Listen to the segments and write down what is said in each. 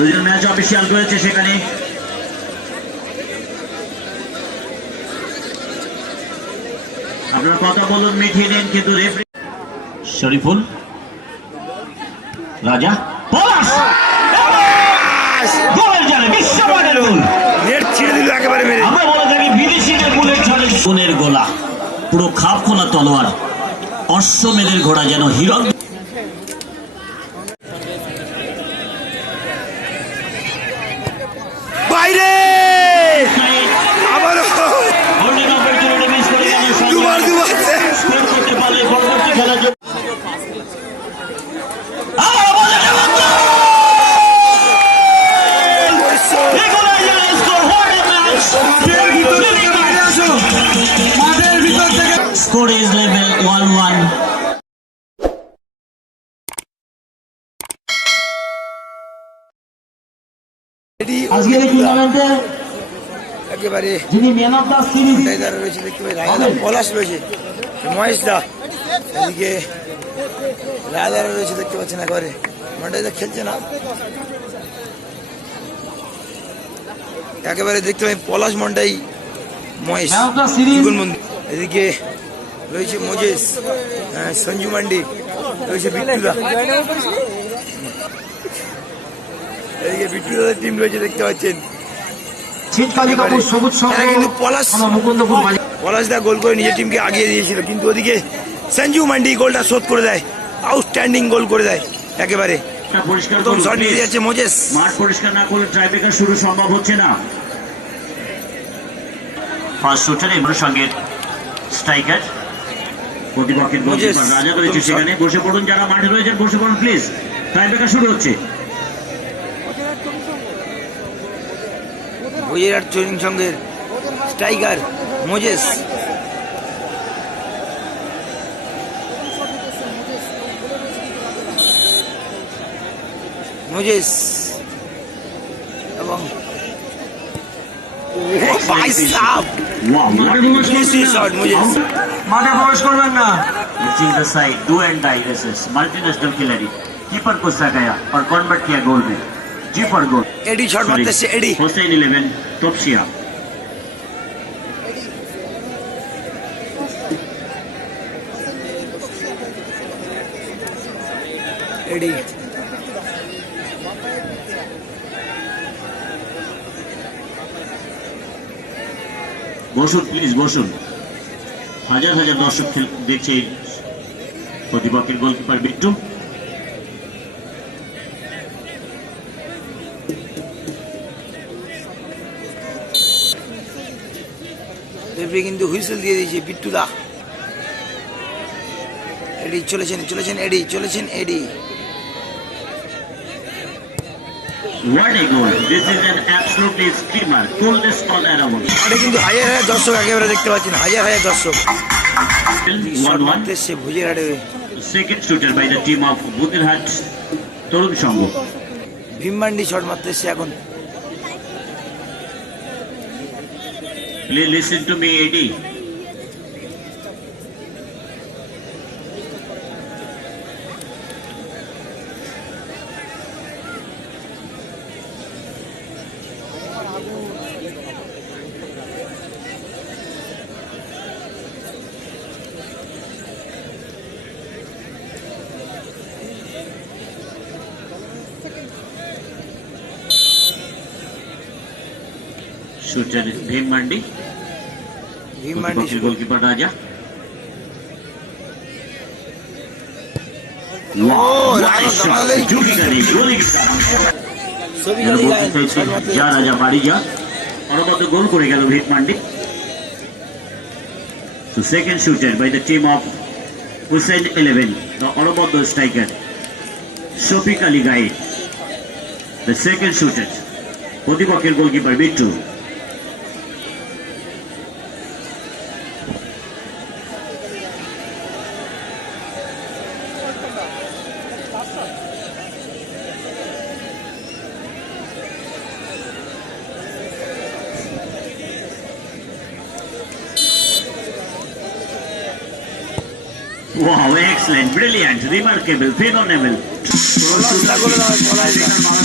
দুজন match official রয়েছে সেখানে। আপনার কথা বলুন মিঠিয়ে নিন কিন্তু রেফারি শরীফুল। রাজা। পলাশ! গোল জানে বিশ্বমানের গোল। নেট ছিঁড়ে দিল একেবারে মেরে। আমরা বলে থাকি বিদেশিদের বুলেট ঝড়ে সোনের গোলা। পুরো খাপ খোলা তলোয়ার অশ্বমেধের ঘোড়া যেন হিরণ আজকের এই টুর্নামেন্টে একেবারে যিনি ম্যান অফ দ্য সিরিজ রয়েছে দেখতে পাই রায়দা পলাশ রয়েছে মহেশ দা। এদিকে রায়দার রয়েছে দেখতে পাচ্ছেন একেবারে। মান্ডাইদা খেলছে না? একেবারে দেখতে পাই পলাশ মন্ডাই মহেশ এদিকে রয়েছে হ্যাঁ, সঞ্জু মান্ডি রয়েছে বিট্টুদা। এদিকে বিট্টুদার টিম রয়েছে দেখতে পাচ্ছেন। শীতকালী কাপুর সবুজ সংঘ এরা কিন্তু পলাশ। আমার মুকুন্দপুর বাজার পলাশ দা গোল করে নিজের টিমকে আগিয়ে দিয়েছিল কিন্তু ওদিকে সঞ্জু মান্ডি গোলটা শোধ করে দেয়। আউটস্ট্যান্ডিং গোল করে দেয় একেবারে। প্রথম শট নিয়ে যাচ্ছে মোজেস। মাঠ পরিষ্কার না করলে ট্রাইব্রেকার শুরু সম্ভব হচ্ছে না। ফার্স্ট শুটার ইমরান সঙ্গে স্ট্রাইকার প্রতিপক্ষের গোলকিপার রাজা রয়েছে সেখানে। বসে পড়ুন যারা মাঠে রয়েছেন বসে পড়ুন প্লিজ ট্রাইব্রেকার শুরু হচ্ছে। বইয়ের চরিং সঙ্গের স্ট্রাইকার মোজেস মোজেস এবং ও ভাই সাহ ওয়াও মাঠে প্রবেশ Easy করবেন shot, মোজেস। না মাঠে প্রবেশ করবেন না Reaching the side, do and die races, multinational खिलाड़ी कीपर को सगाया और कन्वर्ट किया गोल में জি ফর এডি শট মারতেছে এডি। হোসেন 11 তপসিয়া। এডি। বসুন প্লিজ বসুন। হাজার হাজার দর্শক দেখছে প্রতিপক্ষের গোলকিপার বিট্টু। রেফারি কিন্তু হুইসেল দিয়ে দিয়েছে বিট্টুদা। এডি চলেছেন চলেছেন এডি চলেছেন এডি। কিন্তু হাজার হাজার দর্শক একেবারে দেখতে পাচ্ছেন হাজার হাজার দর্শক। শট 1-1. মারতে ভুজের হাটে Second shooter by the team of Budirhat Tarun Sangha Bhimmandi shot মারতে এখন listen to me, Eddie. Shooter Bhim Mandi. ভীমমান্ডি প্রতিপক্ষের গোলকিপার রাজা যা রাজা বাড়ি যা অনবদ্য গোল করে গেল Bhitmandi So second shooter by the team of Hussein 11, the অনবদ্য striker, Shofiq Ali Gaye. The second shooter প্রতিপক্ষের goalkeeper Bittu Wow, excellent, brilliant, remarkable, phenomenal.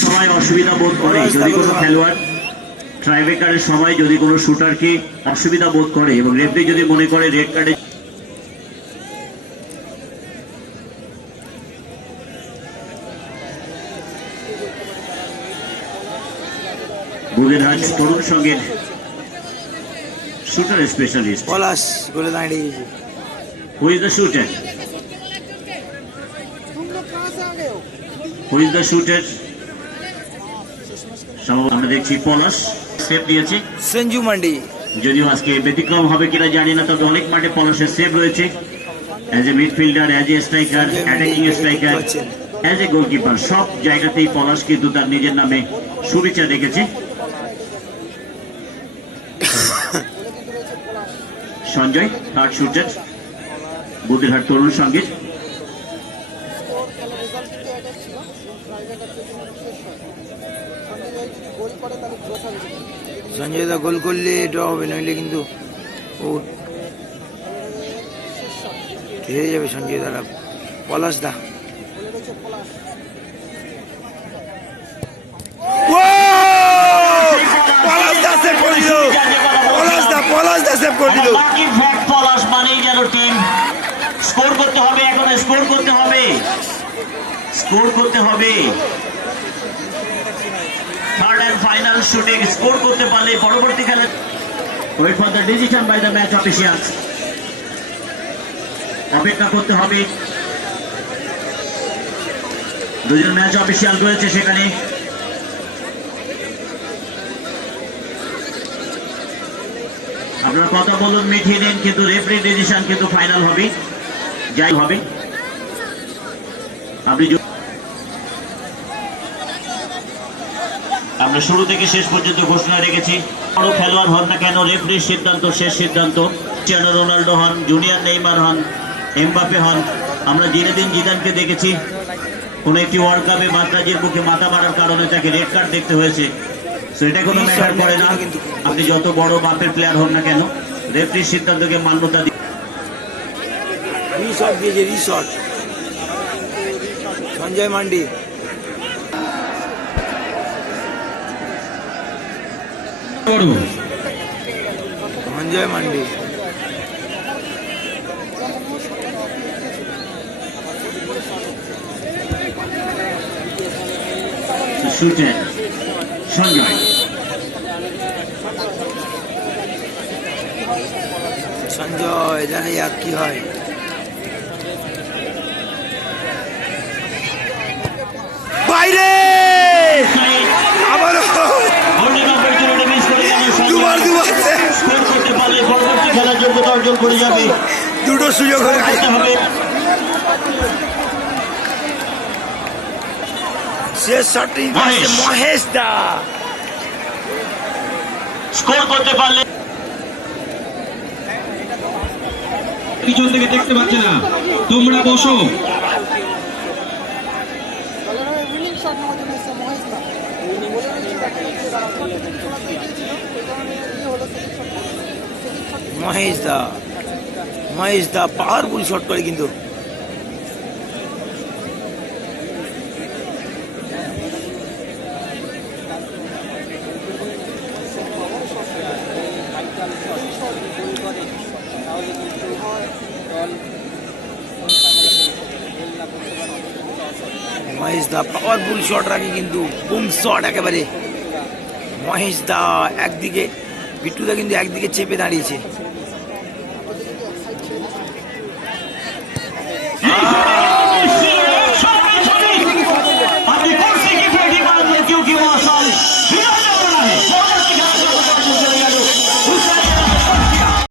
সময় অসুবিধা বোধ করে যদি কোনো খেলোয়াড় ট্রাইবেকারের সময় যদি কোনো শুটারকে অসুবিধা বোধ করে এবং রেফারি যদি মনে করে রেড কার্ডে তরুণ সঙ্গের শুটার স্পেশালিস্ট পলাশ করে দাঁড়িয়ে who is the shooter who is the shooter সম্ভবত আমরা দেখছি পলাশ। সেভ দিয়েছে। সঞ্জু মান্ডি। যদিও আজকে ব্যতিক্রম হবে কিনা জানি না তবে অনেক মাঠে পলাশের সেভ রয়েছে। As a midfielder as a striker attacking striker as a goalkeeper সব জায়গাতেই পলাশ কিন্তু তার নিজের নামে সুবিচার রেখেছে। সঞ্জয় থার্ড শুটার বুদ্ধিরহাট তরুণ সংগীত সঞ্জয় দা গোল করলে ড্র হবে নইলে কিন্তু ও হেরে যাবে সঞ্জয় দারা। পলাশ দা। পলাশ দা সেভ করে দিল। পলাশ দা পলাশ দা সেভ করে দিল বাকি ভ্যাট পলাশ মানেই যেন টিম স্কোর করতে হবে এখন স্কোর করতে হবে স্কোর করতে হবে। Third and final shooting score করতে পারলে পরবর্তী খেলে wait for the decision by the match officials অপেক্ষা করতে হবে। দুজন ম্যাচ অফিসিয়াল রয়েছে সেখানে। আপনারা কথা বলুন মিঠিয়ে নিন, কিন্তু রেফারি ডিসিশন কিন্তু ফাইনাল হবে। যাই হবে। আপনি আমরা শুরু থেকে শেষ পর্যন্ত ঘোষণা রেখেছি। বড় খেলোয়াড় হন না কেন রেফারির সিদ্ধান্ত শেষ সিদ্ধান্ত। ক্রিস্টিয়ানো রোনাল্ডো হন জুনিয়র নেইমার হন এমবাপে হন। আমরা দিনে দিন জিদানকে দেখেছি। কোন একটি ওয়ার্ল্ড কাপে মাদ্রাজের মুখে মাথা মারার কারণে তাকে রেড কার্ড দেখতে হয়েছে। So এটা কোনো ম্যাটার করে না। আপনি যত বড় বাপের প্লেয়ার হন না কেন রেফারির সিদ্ধান্তকে মান্যতা দিন দিয়েছে সঞ্জয় মান্ডি। সঞ্জয় মান্ডি। শুটেন সঞ্জয়। সঞ্জয় দেখা যাক কি হয় বাইরে আবারও গোল্ডেন অপরচুনিটি মিস করে গেল দুবার সঞ্জয় দুবার স্কোর করতে পারলে পরবর্তী খেলার যোগ্যতা অর্জন করে যাবে। দুটো সুযোগ হবে শেষ শটটি মহেশ। মহেশ দা। স্কোর করতে পারলে পিছন থেকে দেখতে পাচ্ছে না। তোমরা বসো। মহেশ দা, মহেশ দা পাওয়ারফুল শট করে কিন্তু। মহেশ দা পাওয়ারফুল শট রাখে কিন্তু বুম শট একেবারে। মহেশ দা একদিকে বিট্টু দা কিন্তু একদিকে চেপে দাঁড়িয়েছে। Ah.